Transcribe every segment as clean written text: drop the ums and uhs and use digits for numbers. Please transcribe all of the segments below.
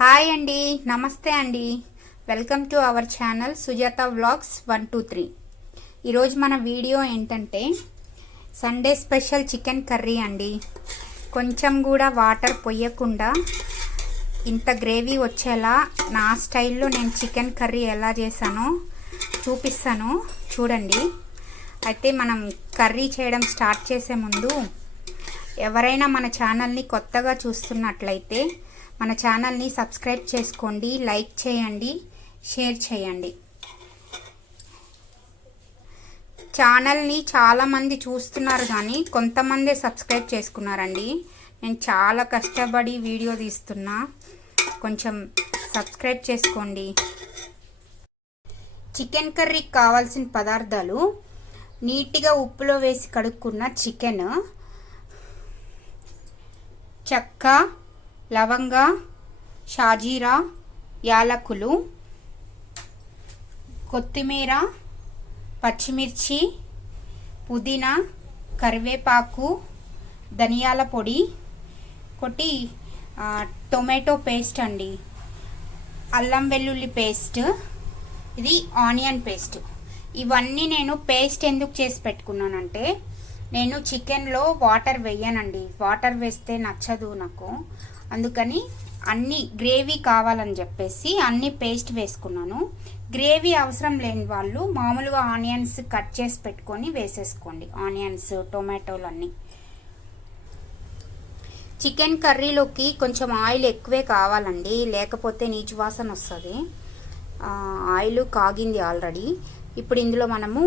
Hi అండి, నమస్తే అండి. Welcome to our channel Sujatha vlogs 123. ఈరోజు మన వీడియో ఏంటంటే సండే స్పెషల్ చికెన్ కర్రీ అండి. కొంచెం కూడా వాటర్ పొయ్యకుండా ఇంత గ్రేవీ వచ్చేలా నా స్టైల్లో నేను చికెన్ కర్రీ ఎలా చేశానో చూపిస్తాను, చూడండి. అయితే మనం కర్రీ చేయడం స్టార్ట్ చేసే ముందు ఎవరైనా మన ఛానల్ని కొత్తగా చూస్తున్నట్లయితే మన ఛానల్ని సబ్స్క్రైబ్ చేసుకోండి, లైక్ చేయండి, షేర్ చేయండి. ఛానల్ని చాలామంది చూస్తున్నారు కానీ కొంతమందే సబ్స్క్రైబ్ చేసుకున్నారండి. నేను చాలా కష్టపడి వీడియో తీస్తున్నా, కొంచెం సబ్స్క్రైబ్ చేసుకోండి. చికెన్ కర్రీకి కావాల్సిన పదార్థాలు: నీట్గా ఉప్పులో వేసి కడుక్కున్న చికెన్, చెక్క, లవంగ, షాజీరా, యాలకులు, కొత్తిమీర, పచ్చిమిర్చి, పుదీనా, కరివేపాకు, ధనియాల పొడి, టొమాటో పేస్ట్ అండి, అల్లం వెల్లుల్లి పేస్ట్, ఇది ఆనియన్ పేస్ట్. ఇవన్నీ నేను పేస్ట్ ఎందుకు చేసి పెట్టుకున్నానంటే నేను చికెన్లో వాటర్ వేయనండి, వాటర్ వేస్తే నచ్చదు నాకు. అందుకని అన్ని గ్రేవీ కావాలని చెప్పేసి అన్ని పేస్ట్ వేసుకున్నాను. గ్రేవీ అవసరం లేని వాళ్ళు మామూలుగా ఆనియన్స్ కట్ చేసి పెట్టుకొని వేసేసుకోండి, ఆనియన్స్, టొమాటోలు అన్నీ. చికెన్ కర్రీలోకి కొంచెం ఆయిల్ ఎక్కువే కావాలండి, లేకపోతే నీచు వాసన వస్తుంది. ఆయిల్ కాగింది ఆల్రెడీ. ఇప్పుడు ఇందులో మనము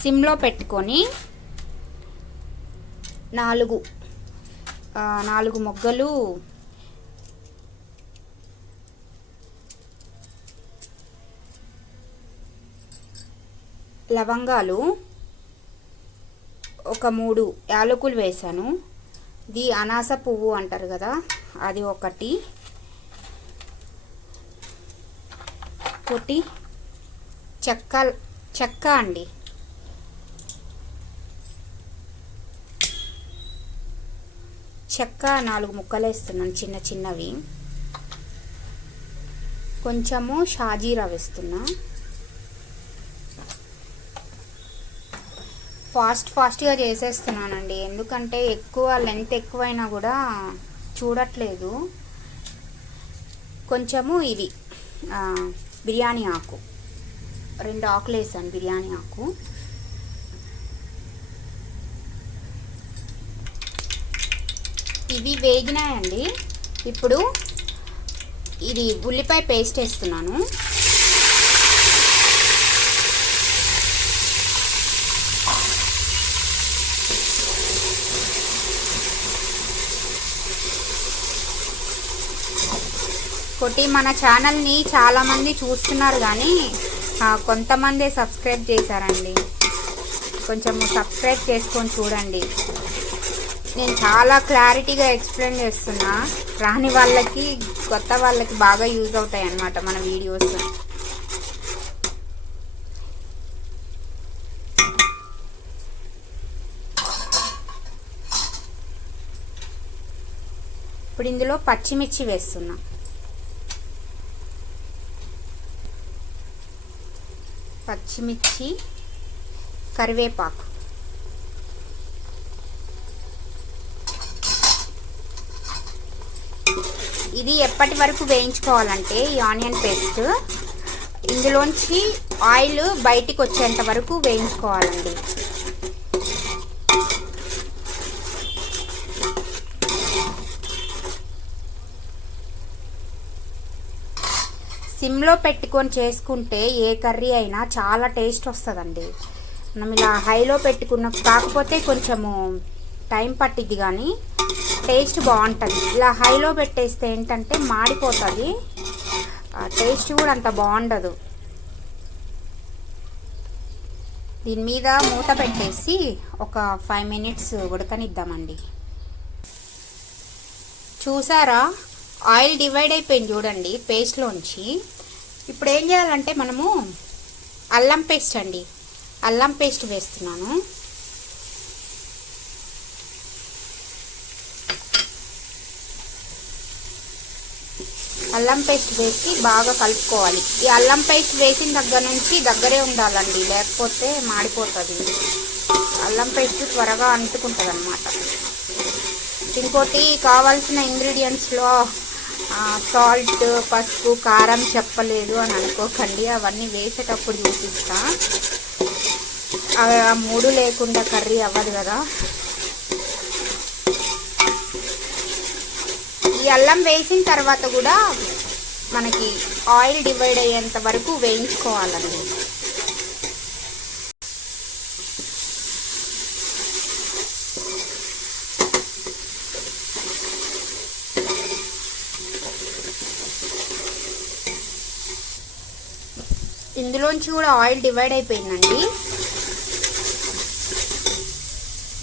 సిమ్లో పెట్టుకొని నాలుగు మొగ్గలు లవంగాలు, ఒక 3 యాలకులు వేసాను. ఇది అనాస పువ్వు అంటారు కదా, అది ఒకటి చెక్క అండి, చెక్క 4 ముక్కలు వేస్తున్నాను, చిన్న చిన్నవి. కొంచెము షాజీరా వేస్తున్నా. ఫాస్ట్గా చేసేస్తున్నానండి, ఎందుకంటే ఎక్కువ లెంత్ ఎక్కువైనా కూడా చూడట్లేదు. కొంచెము ఇది బిర్యానీ ఆకు, 2 ఆకులు వేసాను బిర్యానీ ఆకు. ఇవి వేగినాయండి. ఇప్పుడు ఇది ఉల్లిపాయ పేస్ట్ వేస్తున్నాను. మన ఛానల్ని చాలామంది చూస్తున్నారు కానీ కొంతమందే సబ్స్క్రైబ్ చేశారండి. కొంచెం సబ్స్క్రైబ్ చేసుకొని చూడండి. నేను చాలా క్లారిటీగా ఎక్స్ప్లెయిన్ చేస్తున్నా, రాని వాళ్ళకి కొత్త వాళ్ళకి బాగా యూజ్ అవుతాయి అన్నమాట మన వీడియోస్. ఇప్పుడు ఇందులో పచ్చిమిర్చి వేస్తున్నా. పచ్చిమిర్చి, కరివేపాకు, ఇది ఎప్పటి వరకు వేయించుకోవాలంటే ఈ ఆనియన్ పేస్ట్ ఇందులోంచి ఆయిల్ బయటికి వచ్చేంత వరకు వేయించుకోవాలండి. సిమ్లో పెట్టుకొని చేసుకుంటే ఏ కర్రీ అయినా చాలా టేస్ట్ వస్తుందండి. మనం ఇలా హైలో పెట్టుకున్న, కాకపోతే కొంచెము టైం పట్టిద్ది కానీ టేస్ట్ బాగుంటుంది. ఇలా హైలో పెట్టేస్తే ఏంటంటే మాడిపోతుంది, టేస్ట్ కూడా అంత బాగుండదు. దీని మీద మూత పెట్టేసి ఒక 5 మినిట్స్ ఉడకనిద్దామండి. చూసారా, ఆయిల్ డివైడ్ అయిపోయింది చూడండి పేస్ట్లోంచి. ఇప్పుడు ఏం చేయాలంటే మనము అల్లం పేస్ట్ అండి, అల్లం పేస్ట్ వేస్తున్నాను. అల్లం పేస్ట్ వేసి బాగా కలుపుకోవాలి. ఈ అల్లం పేస్ట్ వేసిన దగ్గర నుంచి దగ్గరే ఉండాలండి, లేకపోతే మాడిపోతుంది. అల్లం పేస్ట్ త్వరగా అంటుకుంటుంది అన్నమాట. ఇంకోటి కావాల్సిన ఇంగ్రీడియంట్స్లో సాల్ట్, పసుపు, కారం చెప్పలేదు అని అనుకోకండి, అవన్నీ వేసేటప్పుడు చూపిస్తా. ఆ మూడు లేకుండా కర్రీ అవ్వదు కదా. ఈ అల్లం వేసిన తర్వాత కూడా మనకి ఆయిల్ డివైడ్ అయ్యేంత వరకు వేయించుకోవాలండి. ఇందులోంచి కూడా ఆయిల్ డివైడ్ అయిపోయిందండి.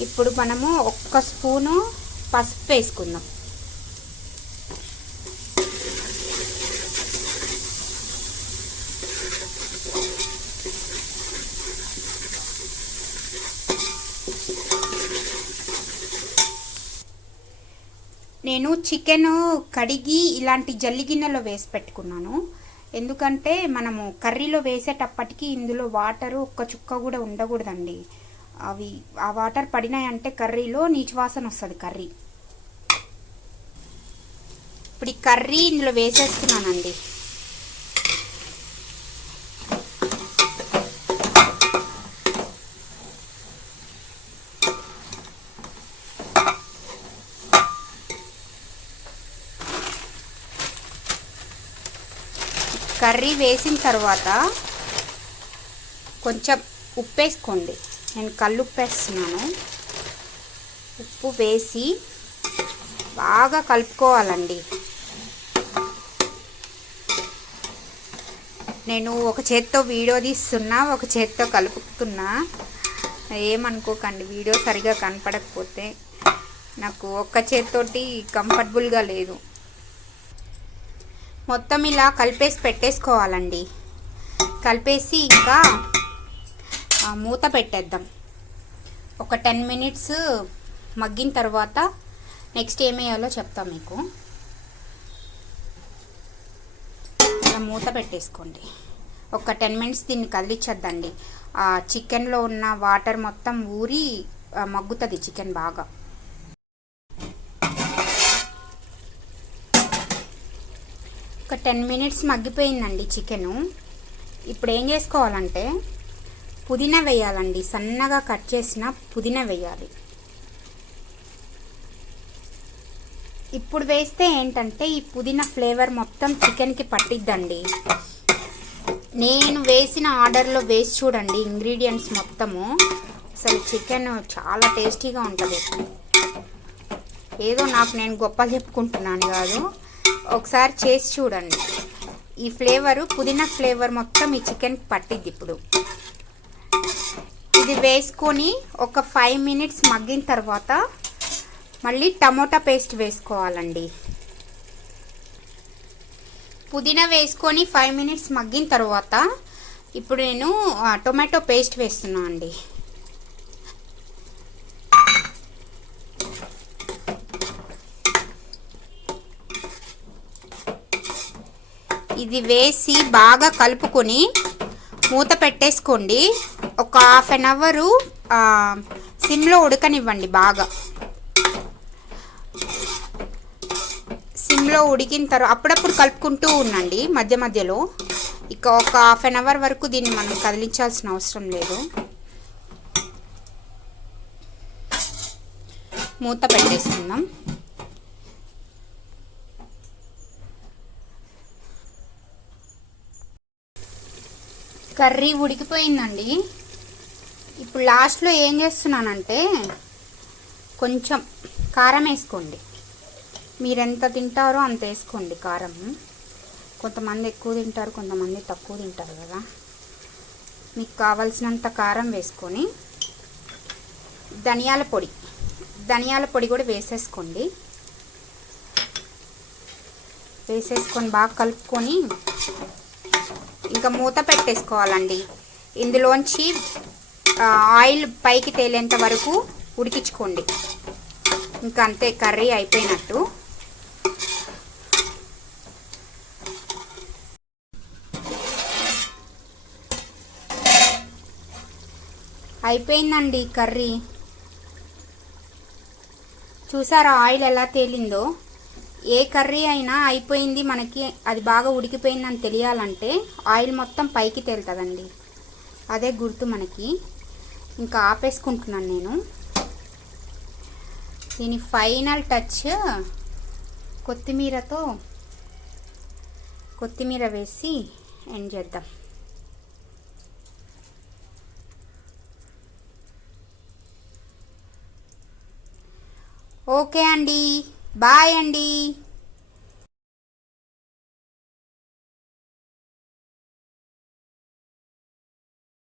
ఇప్పుడు మనము 1 స్పూను పసుపు వేసుకుందాం. నేను చికెన్ కడిగి ఇలాంటి జల్లి గిన్నెలో వేసి పెట్టుకున్నాను. ఎందుకంటే మనము కర్రీలో వేసేటప్పటికి ఇందులో వాటరు ఒక్క చుక్క కూడా ఉండకూడదండి. ఆ వాటర్ పడినాయంటే కర్రీలో నీచు వాసన వస్తుంది కర్రీ. ఇప్పుడు ఈ కర్రీ ఇందులో వేసేస్తున్నానండి. కర్రీ వేసిన తర్వాత కొంచెం ఉప్పు వేసుకోండి. నేను కల్లుప్పు వేస్తున్నాను. ఉప్పు వేసి బాగా కలుపుకోవాలండి. నేను ఒక చేత్తో వీడియో తీస్తున్నా, ఒక చేత్తో కలుపుతున్నా. ఏమనుకోకండి వీడియో సరిగా కనపడకపోతే. నాకు ఒక్క చేత్తోటి కంఫర్టబుల్గా లేదు. మొత్తం ఇలా కలిపేసి పెట్టేసుకోవాలండి. కలిపేసి ఇంకా మూత పెట్టేద్దాం. ఒక 10 మినిట్స్ మగ్గిన తర్వాత నెక్స్ట్ ఏమేయాలో చెప్తాం మీకు. ఇలా మూత పెట్టేసుకోండి. ఒక 10 మినిట్స్ దీన్ని కదిలించద్దండి. ఆ చికెన్లో ఉన్న వాటర్ మొత్తం ఊరి మగ్గుతుంది చికెన్ బాగా. ఒక 10 మినిట్స్ మగ్గిపోయిందండి చికెను. ఇప్పుడు ఏం చేసుకోవాలంటే పుదీనా వేయాలండి. సన్నగా కట్ చేసిన పుదీనా వేయాలి. ఇప్పుడు వేస్తే ఏంటంటే ఈ పుదీనా ఫ్లేవర్ మొత్తం చికెన్కి పట్టిద్దండి. నేను వేసిన ఆర్డర్లో వేసి చూడండి ఇంగ్రీడియంట్స్ మొత్తము. అసలు చికెన్ చాలా టేస్టీగా ఉంటుంది. ఏదో నేను గొప్పలు చెప్పుకుంటున్నాను కాదు, ఒకసారి చేసి చూడండి. ఈ ఫ్లేవరు పుదీనా ఫ్లేవర్ మొత్తం ఈ చికెన్కి పట్టిద్ది. ఇప్పుడు ఇది వేసుకొని ఒక 5 మినిట్స్ మగ్గిన తర్వాత మళ్ళీ టమోటా పేస్ట్ వేసుకోవాలండి. పుదీనా వేసుకొని 5 మినిట్స్ మగ్గిన తర్వాత ఇప్పుడు నేను టొమాటో పేస్ట్ వేస్తున్నాను అండి. ఇది వేసి బాగా కలుపుకొని మూత పెట్టేసుకోండి. ఒక 1/2 అవరు సిమ్లో ఉడకనివ్వండి. బాగా సిమ్లో ఉడికిన తర్వాత అప్పుడప్పుడు కలుపుకుంటూ ఉండండి మధ్య మధ్యలో. ఇక ఒక 1/2 అవర్ వరకు దీన్ని మనం కదిలించాల్సిన అవసరం లేదు. మూత పెట్టేసుకుందాం. కర్రీ ఉడికిపోయిందండి. ఇప్పుడు లాస్ట్లో ఏం చేస్తున్నానంటే కొంచెం కారం వేసుకోండి. మీరు ఎంత తింటారో అంత వేసుకోండి కారం. కొంతమంది ఎక్కువ తింటారు, కొంతమంది తక్కువ తింటారు కదా. మీకు కావాల్సినంత కారం వేసుకొని ధనియాల పొడి కూడా వేసేసుకోండి. వేసేసుకొని బాగా కలుపుకొని ఇంకా మూత పెట్టేసుకోవాలండి. ఇందులోంచి ఆయిల్ పైకి తేలేంత వరకు ఉడికించుకోండి. ఇంకా అంతే, కర్రీ అయిపోయినట్టు. అయిపోయిందండి కర్రీ. చూసారా ఆయిల్ ఎలా తేలిందో? ఏ కర్రీ అయినా అయిపోయింది, మనకి అది బాగా ఉడికిపోయిందని తెలియాలంటే ఆయిల్ మొత్తం పైకి తేలుతుందండి. అదే గుర్తు మనకి. ఇంకా ఆపేసుకుంటున్నాను నేను. దీని ఫైనల్ టచ్ కొత్తిమీర వేసి ఎండ్ చేద్దాం. ఓకే అండి, బాయ్ అండి.